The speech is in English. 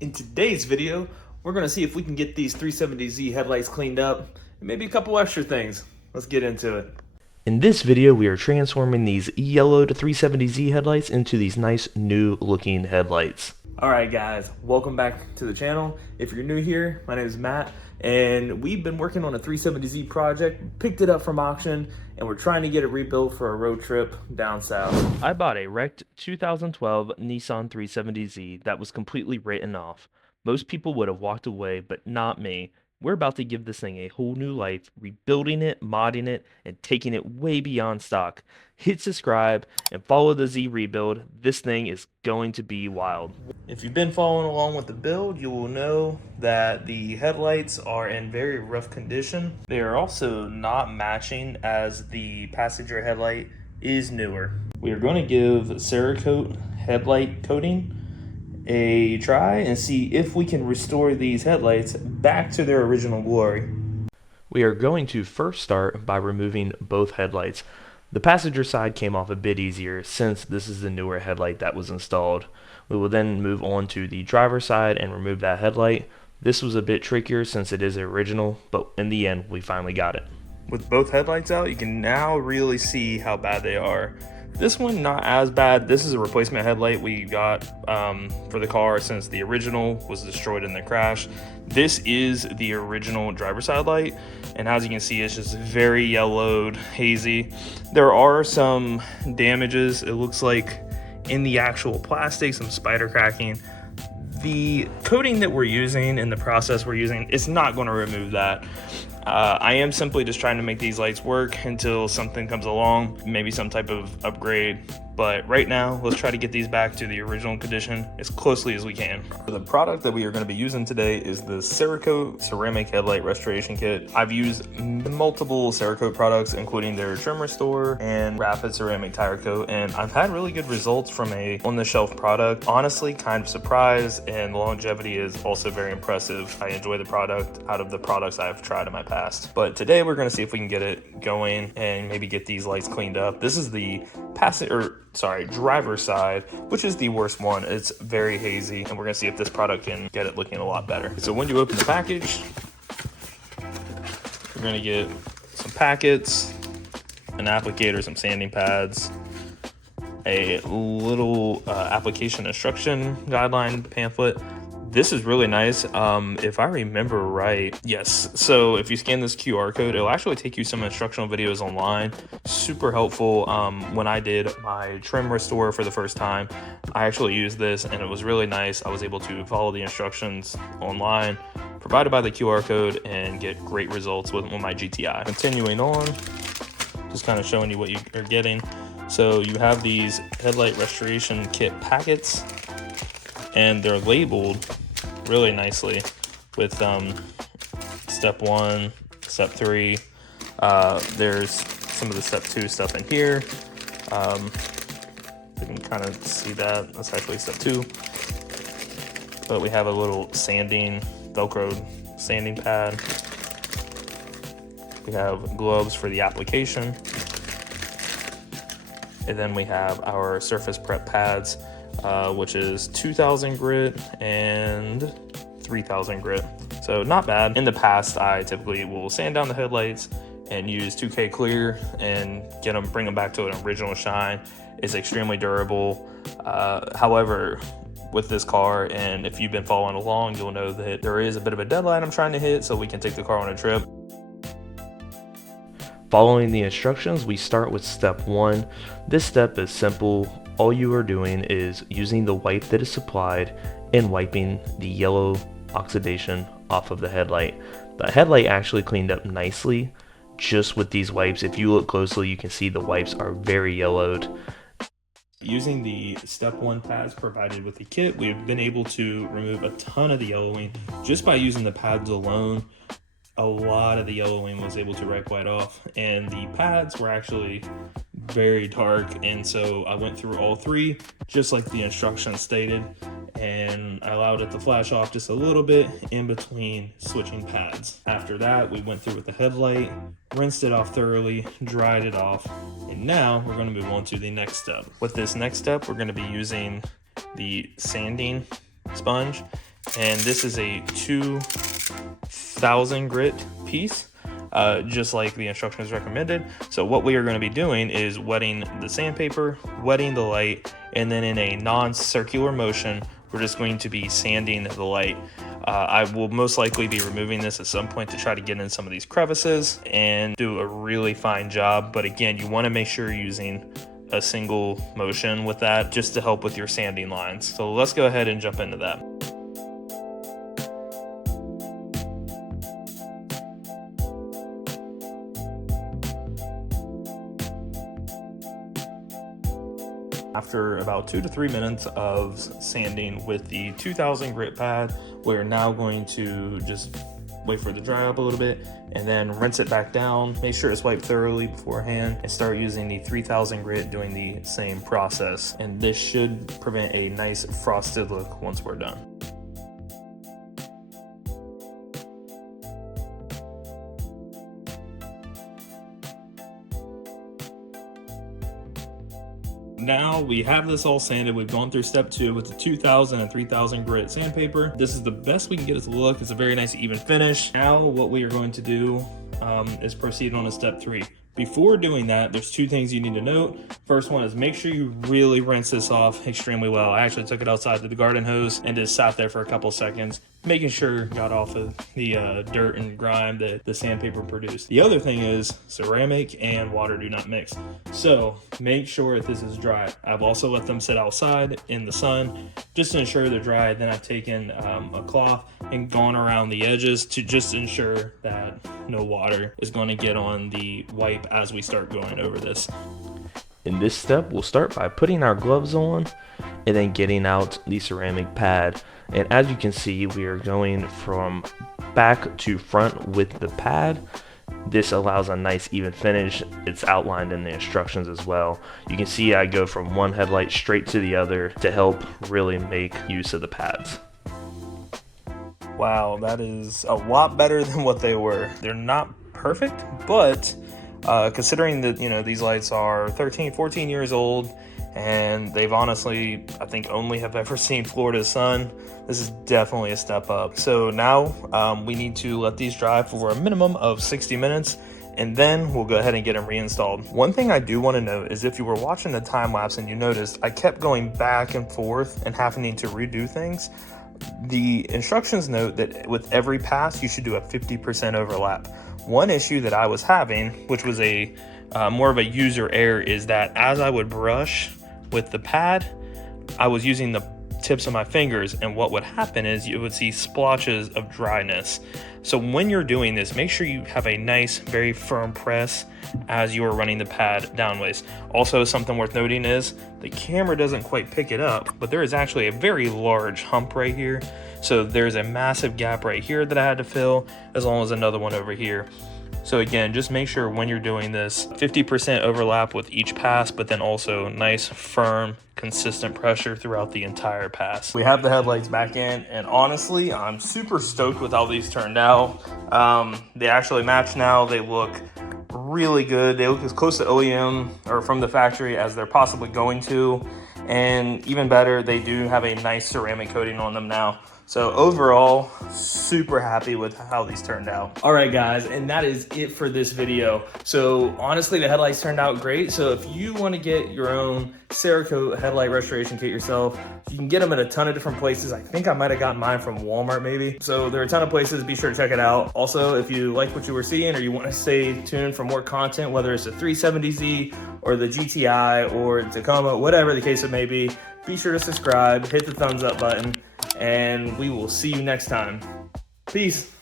In today's video, we're going to see if we can get these 370Z headlights cleaned up and maybe a couple extra things. Let's get into it. In this video, we are transforming these yellowed 370Z headlights into these nice new looking headlights. Alright guys, welcome back to the channel. If you're new here, my name is Matt, and we've been working on a 370Z project, picked it up from auction, and we're trying to get it rebuilt for a road trip down south. I bought a wrecked 2012 Nissan 370Z that was completely written off. Most people would have walked away, but not me. We're about to give this thing a whole new life, rebuilding it, modding it, and taking it way beyond stock. Hit subscribe and follow the Z rebuild. This thing is going to be wild. If you've been following along with the build, you will know that the headlights are in very rough condition. They are also not matching, as the passenger headlight is newer. We are going to give Cerakote Headlight coating a try and see if we can restore these headlights back to their original glory. We are going to first start by removing both headlights. The passenger side came off a bit easier since this is the newer headlight that was installed. We will then move on to the driver's side and remove that headlight. This was a bit trickier since it is original, but in the end we finally got it. With both headlights out, you can now really see how bad they are. This one not as bad. This is a replacement headlight we got for the car since the original was destroyed in the crash. This is the original driver's side light, and as you can see, it's just very yellowed, hazy. There are some damages, it looks like, in the actual plastic, some spider cracking. The coating that we're using and the process we're using, it's not going to remove that. I am simply just trying to make these lights work until something comes along, maybe some type of upgrade. But right now, let's try to get these back to the original condition as closely as we can. The product that we are going to be using today is the Cerakote Ceramic Headlight Restoration Kit. I've used multiple Cerakote products, including their trim restore and rapid ceramic tire coat, and I've had really good results from a on-the-shelf product. Honestly, kind of surprised, and the longevity is also very impressive. I enjoy the product out of the products I've tried in my past. But today we're going to see if we can get it going and maybe get these lights cleaned up. This is the driver's side, which is the worst one. It's very hazy, and we're gonna see if this product can get it looking a lot better. So when you open the package, you're gonna get some packets, an applicator, some sanding pads, a little application instruction guideline pamphlet. This is really nice. If I remember right, yes. So if you scan this QR code, it'll actually take you some instructional videos online. Super helpful. When I did my trim restore for the first time, I actually used this and it was really nice. I was able to follow the instructions online provided by the QR code and get great results with my GTI. Continuing on, just kind of showing you what you're getting. So you have these headlight restoration kit packets, and they're labeled really nicely with step 1, step 3. There's some of the step 2 stuff in here. You can kind of see that that's actually step 2. But we have a little sanding, Velcro sanding pad. We have gloves for the application. And then we have our surface prep pads, which is 2000 grit and 3000 grit. So not bad. In the past, I typically will sand down the headlights and use 2K clear and bring them back to an original shine. It's extremely durable. However, with this car, and if you've been following along, you'll know that there is a bit of a deadline I'm trying to hit so we can take the car on a trip. Following the instructions, we start with step 1. This step is simple. All you are doing is using the wipe that is supplied and wiping the yellow oxidation off of the headlight. The headlight actually cleaned up nicely just with these wipes. If you look closely, you can see the wipes are very yellowed. Using the step 1 pads provided with the kit, we've been able to remove a ton of the yellowing just by using the pads alone. A lot of the yellowing was able to wipe right off, and the pads were actually very dark, and so I went through all 3 just like the instructions stated, and I allowed it to flash off just a little bit in between switching pads. After that, we went through with the headlight, rinsed it off thoroughly, dried it off, and now we're going to move on to the next step. With this next step, we're going to be using the sanding sponge And this is a 2000 grit piece, just like the instructions recommended. So what we are going to be doing is wetting the sandpaper, wetting the light, and then in a non-circular motion, we're just going to be sanding the light. I will most likely be removing this at some point to try to get in some of these crevices and do a really fine job. But again, you want to make sure you're using a single motion with that just to help with your sanding lines. So let's go ahead and jump into that. After about 2 to 3 minutes of sanding with the 2000 grit pad, we're now going to just wait for it to dry up a little bit and then rinse it back down. Make sure it's wiped thoroughly beforehand and start using the 3000 grit doing the same process. And this should prevent a nice frosted look once we're done. Now we have this all sanded. We've gone through step 2 with the 2000 and 3000 grit sandpaper. This is the best we can get it to look. It's a very nice even finish. Now what we are going to do is proceed on to step 3. Before doing that, there's 2 things you need to note. First one is make sure you really rinse this off extremely well. I actually took it outside to the garden hose and just sat there for a couple seconds, making sure it got off of the dirt and grime that the sandpaper produced. The other thing is ceramic and water do not mix. So make sure that this is dry. I've also let them sit outside in the sun just to ensure they're dry. Then I've taken a cloth and gone around the edges to just ensure that no water is going to get on the wipe as we start going over this. In this step, we'll start by putting our gloves on and then getting out the ceramic pad. And as you can see, we are going from back to front with the pad. This allows a nice even finish. It's outlined in the instructions as well. You can see I go from one headlight straight to the other to help really make use of the pads. Wow, that is a lot better than what they were. They're not perfect, but considering that, these lights are 13, 14 years old, and they've honestly, I think, only have ever seen Florida's sun, this is definitely a step up. So now we need to let these dry for a minimum of 60 minutes, and then we'll go ahead and get them reinstalled. One thing I do want to note is if you were watching the time lapse and you noticed, I kept going back and forth and having to redo things. The instructions note that with every pass, you should do a 50% overlap. One issue that I was having, which was a more of a user error, is that as I would brush with the pad, I was using the tips of my fingers, and what would happen is you would see splotches of dryness. So when you're doing this, make sure you have a nice, very firm press as you are running the pad downways. Also, something worth noting is the camera doesn't quite pick it up, but there is actually a very large hump right here. So there's a massive gap right here that I had to fill, as well as another one over here. So again, just make sure when you're doing this, 50% overlap with each pass, but then also nice, firm, consistent pressure throughout the entire pass. We have the headlights back in, and honestly, I'm super stoked with how these turned out. They actually match now. They look really good. They look as close to OEM or from the factory as they're possibly going to. And even better, they do have a nice ceramic coating on them now. So overall, super happy with how these turned out. All right, guys, and that is it for this video. So honestly, the headlights turned out great. So if you want to get your own Cerakote Headlight Restoration kit yourself, you can get them at a ton of different places. I think I might have gotten mine from Walmart maybe. So there are a ton of places, be sure to check it out. Also, if you like what you were seeing or you want to stay tuned for more content, whether it's the 370Z or the GTI or Tacoma, whatever the case it may be sure to subscribe, hit the thumbs up button, and we will see you next time. Peace.